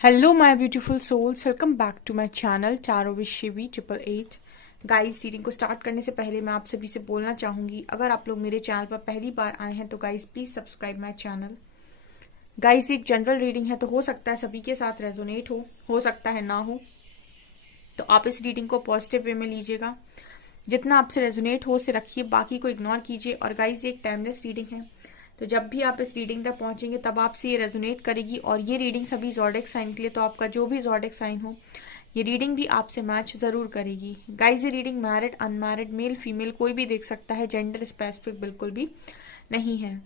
Hello my beautiful souls, welcome back to my channel चारों wish Shivi 888। Guys, reading को start करने से पहले मैं आप सभी से बोलना चाहूंगी, अगर आप लोग मेरे चैनल पर पहली बार आए हैं तो guys please subscribe my channel. Guys, एक जनरल रीडिंग है तो हो सकता है सभी के साथ रेजोनेट हो सकता है ना हो। तो आप इस रीडिंग को पॉजिटिव वे में लीजिएगा, जितना आपसे रेजोनेट हो उसे रखिए, बाकी को इग्नोर कीजिए। और गाइस, ये एक टाइमलेस रीडिंग है, तो जब भी आप इस रीडिंग तक पहुंचेंगे तब आपसे ये रेजोनेट करेगी। और ये रीडिंग सभी ज़ोडिएक साइन के लिए, तो आपका जो भी ज़ोडिएक साइन हो ये रीडिंग भी आपसे मैच जरूर करेगी। गाइस, ये reading married unmarried male female कोई भी देख सकता है, जेंडर स्पेसिफिक बिल्कुल भी नहीं है।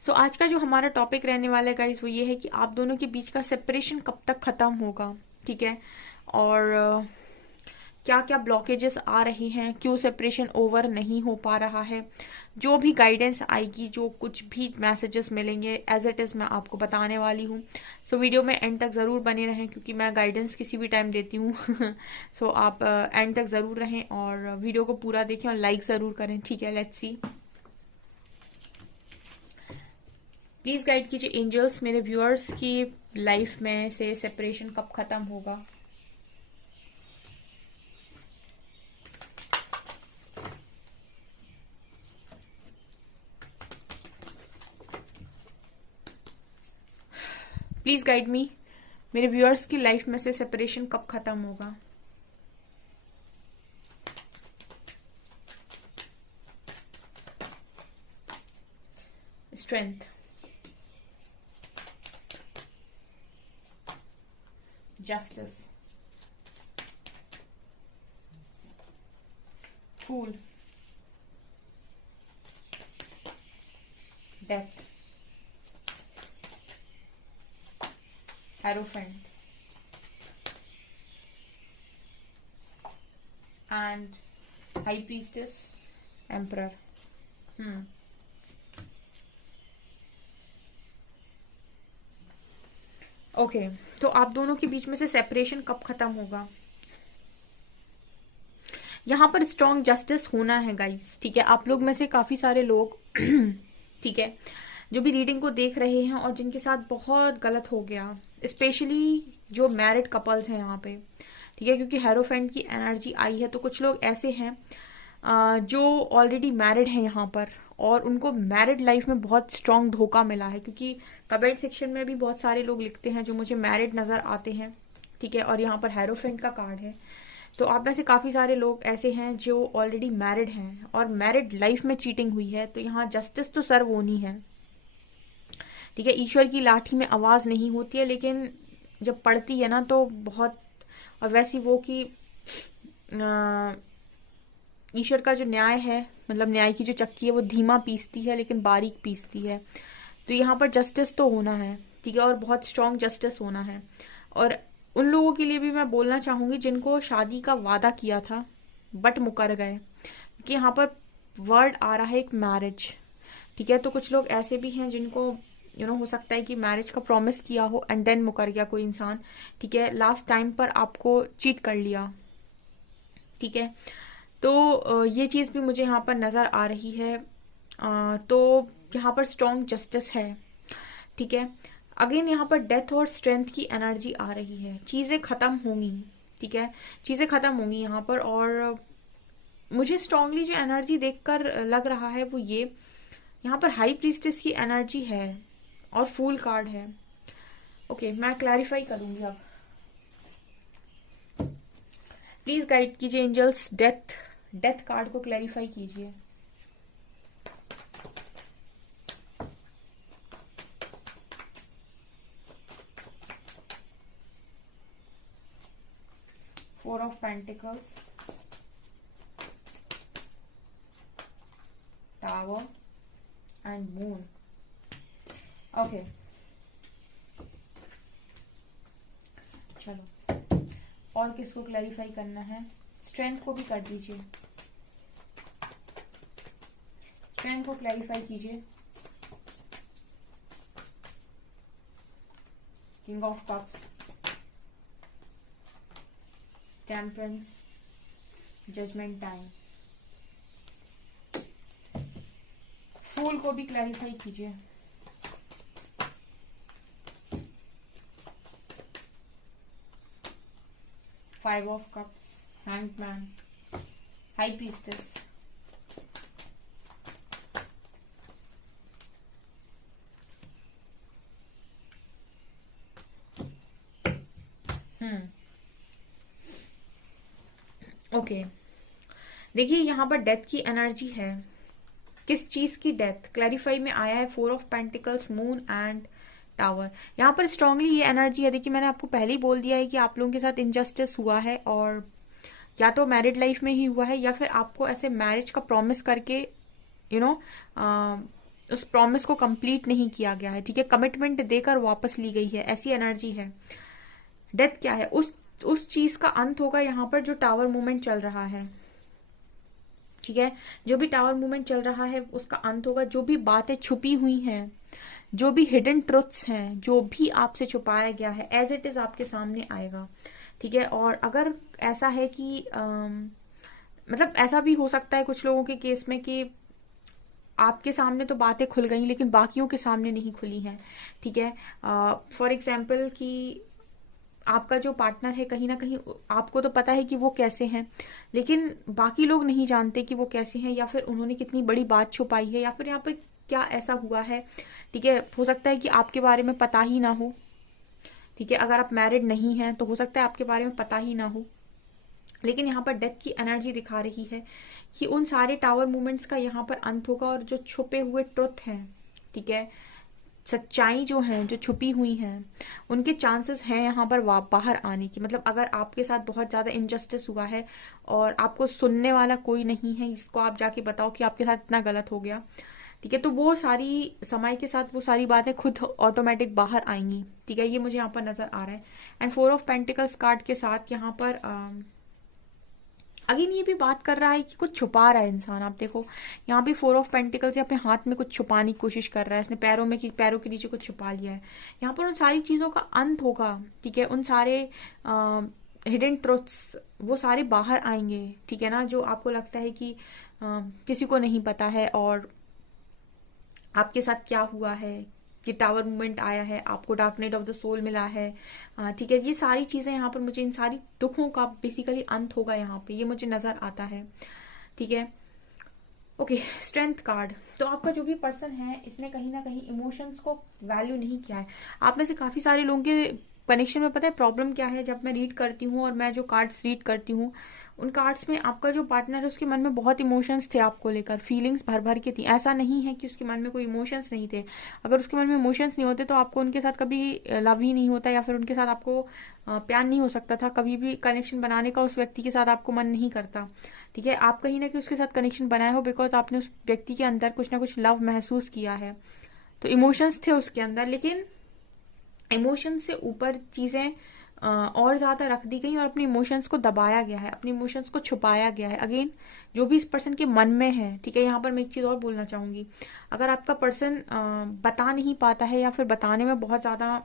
सो आज का जो हमारा टॉपिक रहने वाला है गाइस वो ये है कि आप दोनों के बीच का सेपरेशन कब तक खत्म होगा, ठीक है। और क्या क्या ब्लॉकेजेस आ रही हैं, क्यों सेपरेशन ओवर नहीं हो पा रहा है। जो भी गाइडेंस आएगी, जो कुछ भी मैसेजेस मिलेंगे एज इट इज़ मैं आपको बताने वाली हूँ। सो वीडियो में एंड तक ज़रूर बने रहें, क्योंकि मैं गाइडेंस किसी भी टाइम देती हूँ। सो आप एंड तक ज़रूर रहें और वीडियो को पूरा देखें और लाइक ज़रूर करें, ठीक है। लेट्स सी, प्लीज़ गाइड कीजिए एंजल्स, मेरे व्यूअर्स की लाइफ में से सेपरेशन कब ख़त्म होगा। प्लीज़ गाइड मी, मेरे व्यूअर्स की लाइफ में से सेपरेशन कब खत्म होगा। Strength, justice, fool, death, hierophant and high priestess, emperor. Okay, तो आप दोनों के बीच में से सेपरेशन कब खत्म होगा। यहाँ पर स्ट्रॉन्ग जस्टिस होना है गाइस, ठीक है। आप लोग में से काफी सारे लोग ठीक है, जो भी रीडिंग को देख रहे हैं और जिनके साथ बहुत गलत हो गया, स्पेशली जो मैरिड कपल्स हैं यहाँ पे, ठीक है, क्योंकि हेरोफेंट की एनर्जी आई है। तो कुछ लोग ऐसे हैं जो ऑलरेडी मैरिड हैं यहाँ पर, और उनको मैरिड लाइफ में बहुत स्ट्रांग धोखा मिला है, क्योंकि कमेंट सेक्शन में भी बहुत सारे लोग लिखते हैं जो मुझे मैरिड नजर आते हैं, ठीक है। और यहाँ पर हेरोफेंट का कार्ड है, तो आप में से काफी सारे लोग ऐसे हैं जो ऑलरेडी मैरिड हैं और मैरिड लाइफ में चीटिंग हुई है। तो यहाँ जस्टिस तो सर्व होनी है, ठीक है। ईश्वर की लाठी में आवाज नहीं होती है, लेकिन जब पड़ती है ना तो बहुत, और वैसी वो कि ईश्वर का जो न्याय है, मतलब न्याय की जो चक्की है वो धीमा पीसती है लेकिन बारीक पीसती है। तो यहाँ पर जस्टिस तो होना है, ठीक है, और बहुत स्ट्रांग जस्टिस होना है। और उन लोगों के लिए भी मैं बोलना चाहूंगी जिनको शादी का वादा किया था बट मुकर गए, क्योंकि यहाँ पर वर्ड आ रहा है एक मैरिज, ठीक है। तो कुछ लोग ऐसे भी हैं जिनको हो सकता है कि मैरिज का प्रॉमिस किया हो एंड देन मुकर गया कोई इंसान, ठीक है, लास्ट टाइम पर आपको चीट कर लिया, ठीक है। तो ये चीज भी मुझे यहाँ पर नजर आ रही है। तो यहाँ पर स्ट्रॉन्ग जस्टिस है, ठीक है। अगेन यहाँ पर डेथ और स्ट्रेंथ की एनर्जी आ रही है, चीजें खत्म होंगी, ठीक है, चीजें खत्म होंगी यहाँ पर। और मुझे स्ट्रांगली जो एनर्जी देखकर लग रहा है वो ये, यहाँ पर हाई प्रीस्टेस की एनर्जी है और फूल कार्ड है। ओके, मैं क्लैरिफाई करूंगी अब। प्लीज गाइड कीजिए एंजल्स, डेथ डेथ कार्ड को क्लैरिफाई कीजिए। Four of pentacles, tower and moon. Okay, चलो, और किसको क्लैरिफाई करना है। स्ट्रेंथ को भी कर दीजिए, स्ट्रेंथ को क्लैरिफाई कीजिए। King of cups, temperance, judgement time. Fool को भी क्लैरिफाई कीजिए। Five of cups, hanged man, high priestess, okay. देखिए यहाँ पर डेथ की एनर्जी है। किस चीज की डेथ क्लैरिफाई में आया है? 4 of pentacles, moon and tower. यहाँ पर स्ट्रांगली ये एनर्जी है। देखिए मैंने आपको पहले ही बोल दिया है कि आप लोगों के साथ इनजस्टिस हुआ है, और या तो मैरिड लाइफ में ही हुआ है, या फिर आपको ऐसे मैरिज का प्रॉमिस करके यू नो उस प्रॉमिस को कंप्लीट नहीं किया गया है, ठीक है, कमिटमेंट देकर वापस ली गई है, ऐसी एनर्जी है। डेथ क्या है? उस चीज का अंत होगा यहाँ पर जो टावर मूवमेंट चल रहा है, ठीक है, जो भी टावर मूवमेंट चल रहा है उसका अंत होगा। जो भी बातें छुपी हुई हैं, जो भी हिडन ट्रुथ्स हैं, जो भी आपसे छुपाया गया है, एज इट इज आपके सामने आएगा, ठीक है। और अगर ऐसा है कि मतलब ऐसा भी हो सकता है कुछ लोगों के केस में कि आपके सामने तो बातें खुल गई लेकिन बाकियों के सामने नहीं खुली हैं, ठीक है। फॉर एग्जाम्पल कि आपका जो पार्टनर है, कहीं ना कहीं आपको तो पता है कि वो कैसे हैं, लेकिन बाकी लोग नहीं जानते कि वो कैसे हैं, या फिर उन्होंने कितनी बड़ी बात छुपाई है, या फिर यहाँ पे क्या ऐसा हुआ है, ठीक है। हो सकता है कि आपके बारे में पता ही ना हो, ठीक है। अगर आप मैरिड नहीं हैं तो हो सकता है आपके बारे में पता ही ना हो, लेकिन यहाँ पर डेथ की एनर्जी दिखा रही है कि उन सारे टावर मूवमेंट्स का यहाँ पर अंत होगा, और जो छुपे हुए ट्रुथ हैं, ठीक है, सच्चाई जो है, जो छुपी हुई हैं, उनके चांसेस हैं यहाँ पर बाहर आने की। मतलब अगर आपके साथ बहुत ज्यादा इनजस्टिस हुआ है और आपको सुनने वाला कोई नहीं है, इसको आप जाके बताओ कि आपके साथ इतना गलत हो गया, ठीक है, तो वो सारी समय के साथ वो सारी बातें खुद ऑटोमेटिक बाहर आएंगी, ठीक है। ये मुझे यहाँ पर नजर आ रहा है। एंड 4 ऑफ पेंटिकल्स कार्ड के साथ यहाँ पर अगेन ये भी बात कर रहा है कि कुछ छुपा रहा है इंसान। आप देखो यहाँ भी 4 ऑफ पेंटिकल्स अपने हाथ में कुछ छुपाने की कोशिश कर रहा है, इसने पैरों के नीचे कुछ छुपा लिया है। यहाँ पर उन सारी चीजों का अंत होगा, ठीक है, उन सारे हिडन ट्रुथ्स वो सारे बाहर आएंगे, ठीक है ना, जो आपको लगता है कि किसी को नहीं पता है, और आपके साथ क्या हुआ है, कि टावर मूवमेंट आया है, आपको dark night of the soul मिला है, ठीक है। ये सारी चीजें यहाँ पर मुझे, इन सारी दुखों का बेसिकली अंत होगा यहाँ पे, ये मुझे नजर आता है, ठीक है। Okay, strength card. तो आपका जो भी पर्सन है, इसने कहीं ना कहीं इमोशंस को वैल्यू नहीं किया है। आप में से काफी सारे लोगों के कनेक्शन में पता है प्रॉब्लम क्या है? जब मैं रीड करती हूँ और मैं जो कार्ड्स रीड करती हूँ, उन कार्ड्स में आपका जो पार्टनर है उसके मन में बहुत इमोशंस थे आपको लेकर, फीलिंग्स भर भर के थी। ऐसा नहीं है कि उसके मन में कोई इमोशंस नहीं थे। अगर उसके मन में इमोशंस नहीं होते तो आपको उनके साथ कभी लव ही नहीं होता, या फिर उनके साथ आपको प्यार नहीं हो सकता था। कभी भी कनेक्शन बनाने का उस व्यक्ति के साथ आपको मन नहीं करता, ठीक है। आप कहीं ना कहीं उसके साथ कनेक्शन बनाए हो बिकॉज आपने उस व्यक्ति के अंदर कुछ ना कुछ लव महसूस किया है, तो इमोशंस थे उसके अंदर। लेकिन इमोशन से ऊपर चीजें और ज्यादा रख दी गई और अपने इमोशंस को दबाया गया है, अपने इमोशंस को छुपाया गया है। अगेन जो भी इस पर्सन के मन में है, ठीक है। यहाँ पर मैं एक चीज और बोलना चाहूंगी, अगर आपका पर्सन बता नहीं पाता है या फिर बताने में बहुत ज्यादा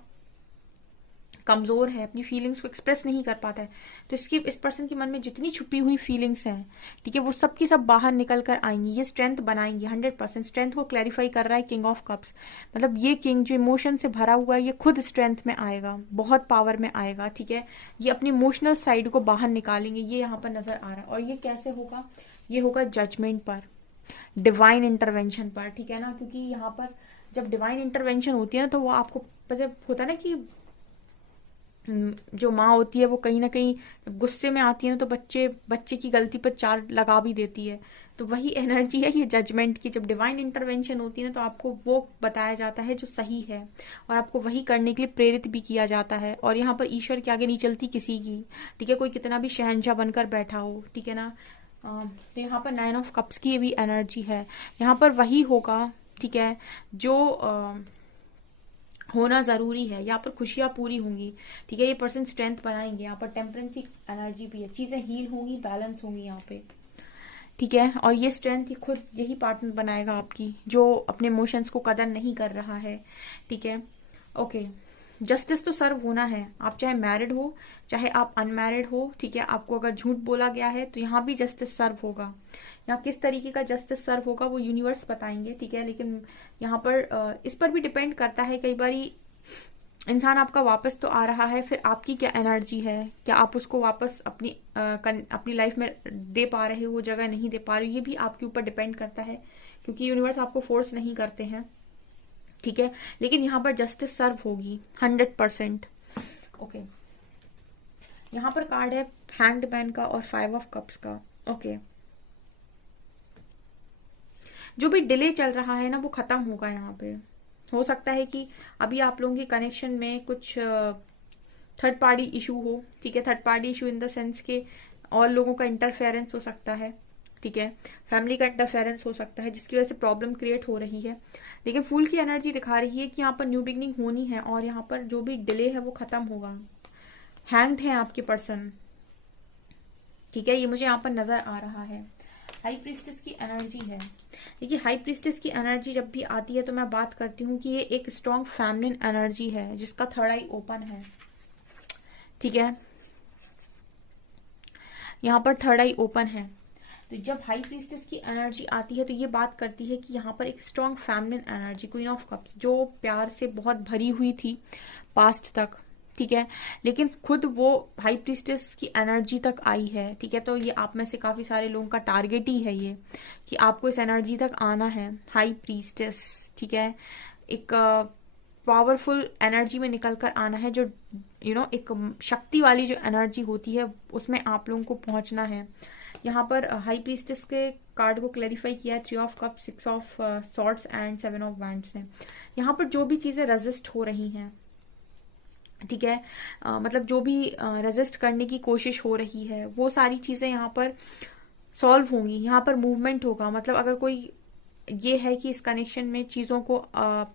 कमजोर है, अपनी फीलिंग्स को एक्सप्रेस नहीं कर पाता है, तो इस पर्सन के मन में जितनी छुपी हुई फीलिंग्स हैं, ठीक है, वो सब की सब बाहर निकल कर आएंगी। ये स्ट्रेंथ बनाएंगी 100%। स्ट्रेंथ को क्लैरिफाई कर रहा है किंग ऑफ कप्स। मतलब ये किंग जो इमोशन से भरा हुआ है, ये खुद स्ट्रेंथ में आएगा, बहुत पावर में आएगा, ठीक है। ये अपनी इमोशनल साइड को बाहर निकालेंगे, ये यहाँ पर नजर आ रहा है। और ये कैसे होगा? ये होगा जजमेंट पर, डिवाइन इंटरवेंशन पर, ठीक है ना। क्योंकि यहाँ पर जब डिवाइन इंटरवेंशन होती है ना, तो वो आपको पता होता है ना कि जो माँ होती है वो कहीं ना कहीं गुस्से में आती है ना, तो बच्चे की गलती पर 4 लगा भी देती है। तो वही एनर्जी है ये जजमेंट की। जब डिवाइन इंटरवेंशन होती है ना, तो आपको वो बताया जाता है जो सही है, और आपको वही करने के लिए प्रेरित भी किया जाता है। और यहाँ पर ईश्वर के आगे नहीं चलती किसी की, ठीक है, कोई कितना भी शहंशाह बनकर बैठा हो, ठीक है ना। तो यहाँ पर 9 ऑफ कप्स की भी एनर्जी है। यहाँ पर वही होगा, ठीक है, जो होना जरूरी है। यहाँ पर खुशियां पूरी होंगी, ठीक है। ये पर्सन स्ट्रेंथ बनाएंगे। यहाँ पर टेम्परेंसी एनर्जी भी है, चीजें हील होंगी, बैलेंस होंगी यहाँ पे, ठीक है। और ये स्ट्रेंथ खुद यही पार्टनर बनाएगा आपकी, जो अपने इमोशंस को कदर नहीं कर रहा है, ठीक है। ओके, जस्टिस तो सर्व होना है। आप चाहे मैरिड हो चाहे आप अनमैरिड हो, ठीक है, आपको अगर झूठ बोला गया है तो यहाँ भी जस्टिस सर्व होगा। यहाँ किस तरीके का जस्टिस सर्व होगा वो यूनिवर्स बताएंगे, ठीक है। लेकिन यहाँ पर इस पर भी डिपेंड करता है, कई बार इंसान आपका वापस तो आ रहा है, फिर आपकी क्या एनर्जी है, क्या आप उसको वापस अपनी लाइफ में दे पा रहे हो, वो जगह नहीं दे पा रहे हो, ये भी आपके ऊपर डिपेंड करता है, क्योंकि यूनिवर्स आपको फोर्स नहीं करते हैं, ठीक है। लेकिन यहाँ पर जस्टिस सर्व होगी 100%। ओके, यहाँ पर कार्ड है हैंग्ड मैन का और 5 ऑफ कप्स का। ओके, जो भी डिले चल रहा है ना वो खत्म होगा। यहाँ पे हो सकता है कि अभी आप लोगों के कनेक्शन में कुछ थर्ड पार्टी इशू हो, ठीक है। Third party issue in the sense के और लोगों का इंटरफेरेंस हो सकता है, ठीक है। फैमिली का इंटरफेरेंस हो सकता है जिसकी वजह से प्रॉब्लम क्रिएट हो रही है। लेकिन फूल की एनर्जी दिखा रही है कि यहाँ पर न्यू बिगनिंग होनी है और यहाँ पर जो भी डिले है वो खत्म होगा। हैंग्ड है आपके पर्सन, ठीक है, ये मुझे यहाँ पर नजर आ रहा है। हाई प्रीस्टेस की एनर्जी है। देखिए, हाई प्रीस्टेस की एनर्जी जब भी आती है तो मैं बात करती हूँ कि ये एक स्ट्रॉन्ग फेमिनिन एनर्जी है जिसका थर्ड आई ओपन है, ठीक है। यहाँ पर थर्ड आई ओपन है। तो जब हाई प्रीस्टेस की एनर्जी आती है तो ये बात करती है कि यहाँ पर एक strong feminine energy, queen of cups, जो प्यार से बहुत भरी हुई थी पास्ट तक, ठीक है, लेकिन खुद वो हाई प्रीस्टेस की एनर्जी तक आई है, ठीक है। तो ये आप में से काफी सारे लोगों का टारगेट ही है ये, कि आपको इस एनर्जी तक आना है, हाई प्रीस्टेस, ठीक है। एक पावरफुल एनर्जी में निकल कर आना है, जो एक शक्ति वाली जो एनर्जी होती है उसमें आप लोगों को पहुंचना है। यहाँ पर हाई प्रीस्टेस के कार्ड को क्लैरिफाई किया है 3 of cup, 6 of swords and 7 of wands ने। यहाँ पर जो भी चीजें रेजिस्ट हो रही हैं, ठीक है, मतलब जो भी रेजिस्ट करने की कोशिश हो रही है वो सारी चीजें यहाँ पर सॉल्व होंगी। यहाँ पर मूवमेंट होगा। मतलब अगर कोई ये है कि इस कनेक्शन में चीजों को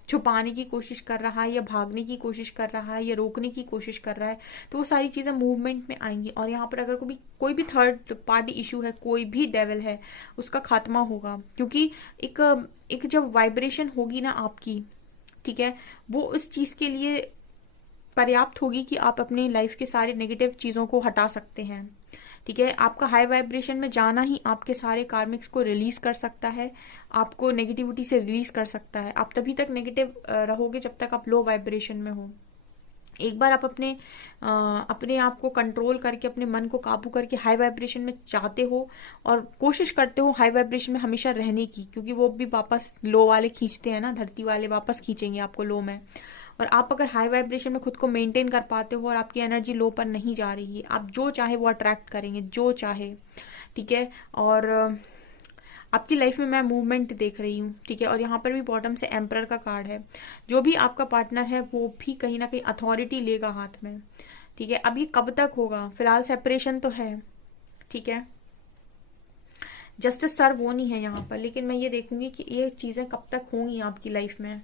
छुपाने की कोशिश कर रहा है या भागने की कोशिश कर रहा है या रोकने की कोशिश कर रहा है, तो वो सारी चीजें मूवमेंट में आएंगी। और यहाँ पर अगर कोई भी थर्ड पार्टी इशू है, कोई भी डेविल है, उसका खात्मा होगा। क्योंकि एक जब वाइब्रेशन होगी ना आपकी, ठीक है, वो इस चीज के लिए पर्याप्त होगी कि आप अपनी लाइफ के सारे नेगेटिव चीजों को हटा सकते हैं, ठीक है। आपका हाई वाइब्रेशन में जाना ही आपके सारे कार्मिक्स को रिलीज कर सकता है, आपको नेगेटिविटी से रिलीज कर सकता है। आप तभी तक नेगेटिव रहोगे जब तक आप लो वाइब्रेशन में हो। एक बार आप अपने आप को कंट्रोल करके, अपने मन को काबू करके हाई वाइब्रेशन में जाते हो और कोशिश करते हो हाई वाइब्रेशन में हमेशा रहने की, क्योंकि वो भी वापस लो वाले खींचते हैं ना, धरती वाले वापस खींचेंगे आपको लो में। और आप अगर हाई वाइब्रेशन में खुद को मेंटेन कर पाते हो और आपकी एनर्जी लो पर नहीं जा रही है, आप जो चाहे वो अट्रैक्ट करेंगे, जो चाहे, ठीक है। और आपकी लाइफ में मैं मूवमेंट देख रही हूँ, ठीक है। और यहाँ पर भी बॉटम से एम्परर का कार्ड है। जो भी आपका पार्टनर है वो भी कहीं ना कहीं अथॉरिटी लेगा हाथ में, ठीक है। अब ये कब तक होगा? फिलहाल सेपरेशन तो है, ठीक है, जस्टिस सर्व होनी है यहाँ पर। लेकिन मैं ये देखूंगी कि ये चीजें कब तक होंगी आपकी लाइफ में।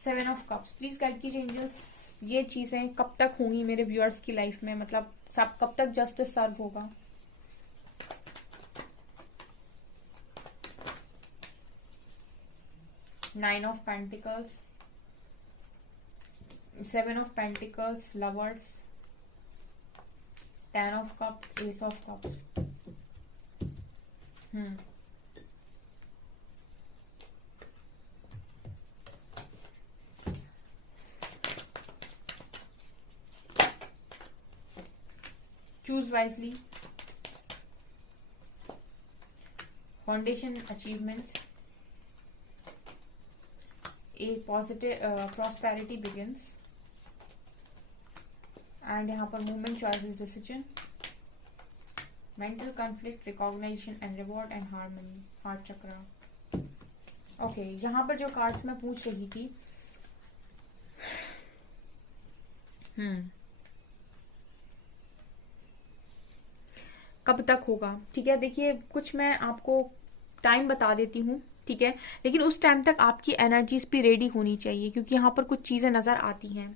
Seven of cups, please guide कीजिए एंजल्स, ये चीजें कब तक होंगी मेरे व्यूअर्स की लाइफ में, मतलब सब कब तक जस्टिस सर्व होगा। Nine of pentacles, 7 of pentacles, lovers, 10 of cups, S of cups. Choose wisely. Foundation achievements. A positive prosperity begins. And यहाँ पर movement, choices, decision. Mental conflict, recognition and reward and harmony. Heart chakra. Okay, यहाँ पर जो cards मैं पूछ रही थी, कब तक होगा, ठीक है। देखिए, कुछ मैं आपको टाइम बता देती हूँ, ठीक है, लेकिन उस टाइम तक आपकी एनर्जीज भी रेडी होनी चाहिए, क्योंकि यहाँ पर कुछ चीजें नजर आती हैं,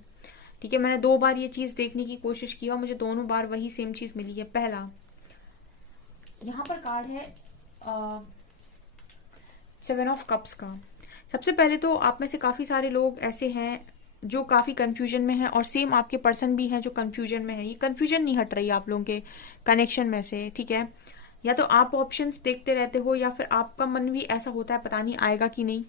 ठीक है। मैंने 2 बार ये चीज देखने की कोशिश की और मुझे दोनों बार वही सेम चीज मिली है। पहला, यहाँ पर कार्ड है 7 ऑफ कप्स का। सबसे पहले तो आप में से काफी सारे लोग ऐसे हैं जो काफी कंफ्यूजन में है, और सेम आपके पर्सन भी हैं जो कंफ्यूजन में है। ये कंफ्यूजन नहीं हट रही आप लोगों के कनेक्शन में से, ठीक है। या तो आप ऑप्शंस देखते रहते हो, या फिर आपका मन भी ऐसा होता है पता नहीं आएगा कि नहीं,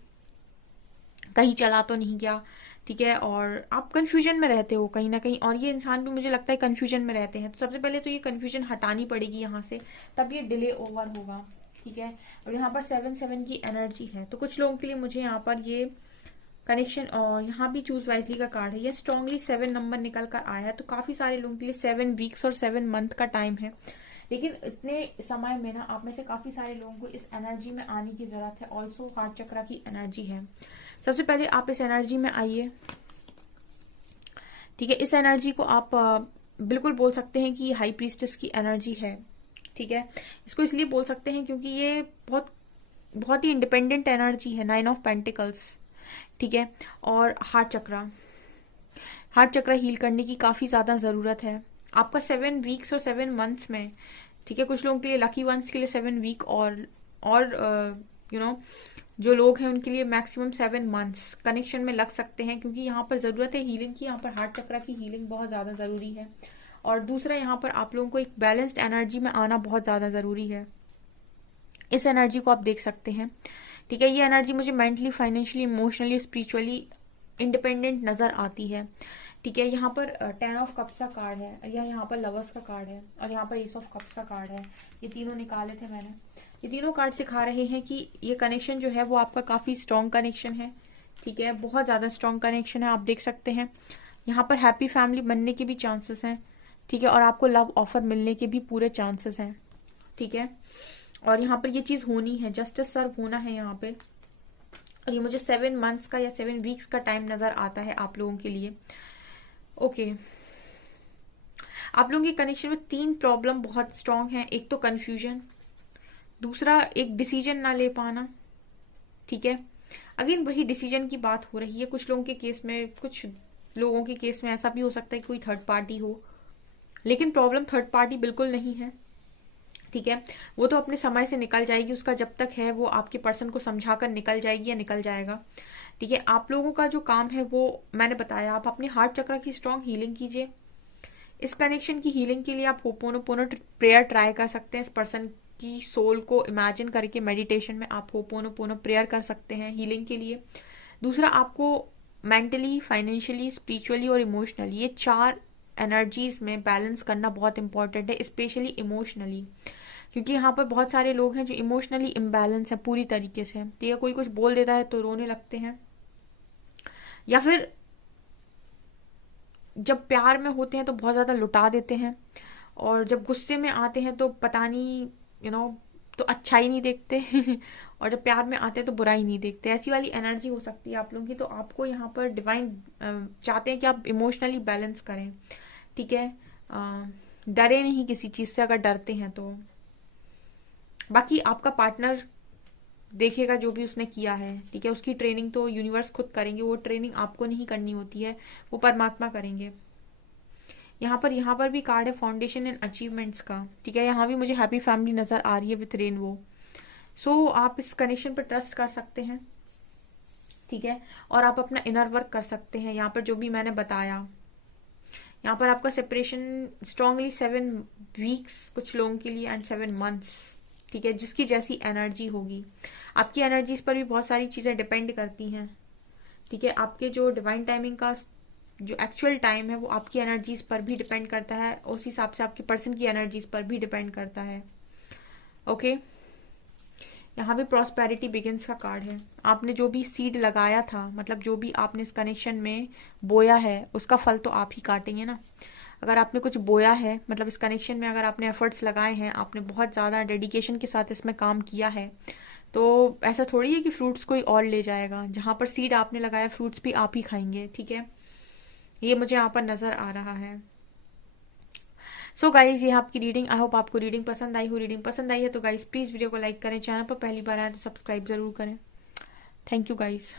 कहीं चला तो नहीं गया, ठीक है, और आप कंफ्यूजन में रहते हो कहीं ना कहीं, और ये इंसान भी मुझे लगता है कंफ्यूजन में रहते हैं। तो सबसे पहले तो ये कंफ्यूजन हटानी पड़ेगी यहाँ से, तब ये डिले ओवर होगा, ठीक है। और यहाँ पर 7-7 की एनर्जी है, तो कुछ लोगों के लिए मुझे यहाँ पर ये कनेक्शन, और यहाँ भी चूज वाइजली का कार्ड है, ये स्ट्रांगली 7 नंबर निकल कर आया है। तो काफी सारे लोगों के लिए 7 वीक्स और 7 मंथ का टाइम है, लेकिन इतने समय में ना आप में से काफी सारे लोगों को इस एनर्जी में आने की जरूरत है। ऑल्सो हार्ट चक्र की एनर्जी है। सबसे पहले आप इस एनर्जी में आइए, ठीक है। इस एनर्जी को आप बिल्कुल बोल सकते हैं कि हाई प्रीस्टेस की एनर्जी है, ठीक है। इसको इसलिए बोल सकते हैं क्योंकि ये बहुत बहुत ही इंडिपेंडेंट एनर्जी है, 9 ऑफ पेंटिकल्स, ठीक है। और हार्ट चक्र हील करने की काफी ज्यादा जरूरत है। आपका 7 वीक्स और 7 मंथ्स में, ठीक है, कुछ लोगों के लिए, लकी वंस के लिए 7 वीक, और यू नो जो लोग हैं उनके लिए मैक्सिमम 7 मंथ्स कनेक्शन में लग सकते हैं, क्योंकि यहाँ पर जरूरत है हीलिंग की, यहाँ पर हार्ट चक्र की हीलिंग बहुत ज्यादा जरूरी है। और दूसरा, यहाँ पर आप लोगों को एक बैलेंस्ड एनर्जी में आना बहुत ज्यादा जरूरी है। इस एनर्जी को आप देख सकते हैं, ठीक है। ये एनर्जी मुझे mentally, financially, emotionally, spiritually independent नजर आती है, ठीक है। यहाँ पर 10 ऑफ कप्स का कार्ड है, या यहाँ पर लवर्स का कार्ड है, और यहाँ पर एस ऑफ कप्स का कार्ड है। ये तीनों निकाले थे मैंने। ये तीनों कार्ड सिखा रहे हैं कि ये कनेक्शन जो है वो आपका काफी स्ट्रॉन्ग कनेक्शन है, ठीक है, बहुत ज्यादा स्ट्रॉन्ग कनेक्शन है। आप देख सकते हैं यहाँ पर हैप्पी फैमिली बनने के भी चांसेस हैं, ठीक है, और आपको लव ऑफर मिलने के भी पूरे चांसेस हैं, ठीक है। और यहाँ पर ये चीज होनी है, जस्टिस सर्व होना है यहाँ पे। और ये मुझे 7 मंथ्स का या 7 वीक्स का टाइम नजर आता है आप लोगों के लिए। ओके, आप लोगों के कनेक्शन में 3 प्रॉब्लम बहुत स्ट्रांग है। एक तो कंफ्यूजन, दूसरा एक डिसीजन ना ले पाना, ठीक है। अगेन वही डिसीजन की बात हो रही है। कुछ लोगों के केस में, कुछ लोगों के केस में ऐसा भी हो सकता है कि कोई थर्ड पार्टी हो, लेकिन प्रॉब्लम थर्ड पार्टी बिल्कुल नहीं है, ठीक है। वो तो अपने समय से निकल जाएगी, उसका जब तक है वो आपके पर्सन को समझाकर निकल जाएगी या निकल जाएगा, ठीक है। आप लोगों का जो काम है वो मैंने बताया, आप अपने हार्ट चक्र की स्ट्रॉन्ग हीलिंग कीजिए। इस कनेक्शन की हीलिंग के लिए आप होपोनोपोनो प्रेयर ट्राई कर सकते हैं। इस पर्सन की सोल को इमेजिन करके मेडिटेशन में आप होपोनोपोनो प्रेयर कर सकते हैं हीलिंग के लिए। दूसरा, आपको मेंटली, फाइनेंशियली, स्पिरिचुअली और इमोशनली, ये 4 एनर्जीज में बैलेंस करना बहुत इंपॉर्टेंट है, स्पेशली इमोशनली, क्योंकि यहाँ पर बहुत सारे लोग हैं जो इमोशनली इम्बैलेंस है पूरी तरीके से, ठीक है। कोई कुछ बोल देता है तो रोने लगते हैं, या फिर जब प्यार में होते हैं तो बहुत ज्यादा लुटा देते हैं, और जब गुस्से में आते हैं तो पता नहीं तो अच्छा ही नहीं देखते और जब प्यार में आते हैं तो बुरा ही नहीं देखते। ऐसी वाली एनर्जी हो सकती है आप लोगों की। तो आपको यहाँ पर डिवाइन चाहते हैं कि आप इमोशनली बैलेंस करें, ठीक है। डरे नहीं किसी चीज से, अगर डरते हैं तो। बाकी आपका पार्टनर देखेगा जो भी उसने किया है, ठीक है। उसकी ट्रेनिंग तो यूनिवर्स खुद करेंगे, वो ट्रेनिंग आपको नहीं करनी होती है, वो परमात्मा करेंगे। यहाँ पर भी कार्ड है फाउंडेशन एंड अचीवमेंट्स का, ठीक है। यहाँ भी मुझे हैप्पी फैमिली नजर आ रही है विथ रेनबो। सो आप इस कनेक्शन पर ट्रस्ट कर सकते हैं, ठीक है, और आप अपना इनर वर्क कर सकते हैं। यहाँ पर जो भी मैंने बताया, यहाँ पर आपका सेपरेशन स्ट्रांगली 7 वीक्स कुछ लोगों के लिए एंड 7 मंथ्स, ठीक है। जिसकी जैसी एनर्जी होगी, आपकी एनर्जीज पर भी बहुत सारी चीजें डिपेंड करती हैं, ठीक है। आपके जो डिवाइन टाइमिंग का जो एक्चुअल टाइम है वो आपकी एनर्जीज पर भी डिपेंड करता है, उस हिसाब से आपके पर्सन की एनर्जीज पर भी डिपेंड करता है। ओके, यहाँ पे प्रॉस्पेरिटी बिगिंस का कार्ड है। आपने जो भी सीड लगाया था, मतलब जो भी आपने इस कनेक्शन में बोया है, उसका फल तो आप ही काटेंगे ना। अगर आपने कुछ बोया है, मतलब इस कनेक्शन में अगर आपने एफर्ट्स लगाए हैं, आपने बहुत ज्यादा डेडिकेशन के साथ इसमें काम किया है, तो ऐसा थोड़ी है कि फ्रूट्स कोई और ले जाएगा। जहां पर सीड आपने लगाया, फ्रूट्स भी आप ही खाएंगे, ठीक है। ये मुझे यहाँ पर नजर आ रहा है। सो गाइज, ये आपकी रीडिंग। आई होप आपको रीडिंग पसंद आई हो। रीडिंग पसंद आई है तो गाइज प्लीज वीडियो को लाइक करें, चैनल पर पहली बार आए तो सब्सक्राइब जरूर करें। Thank you guys.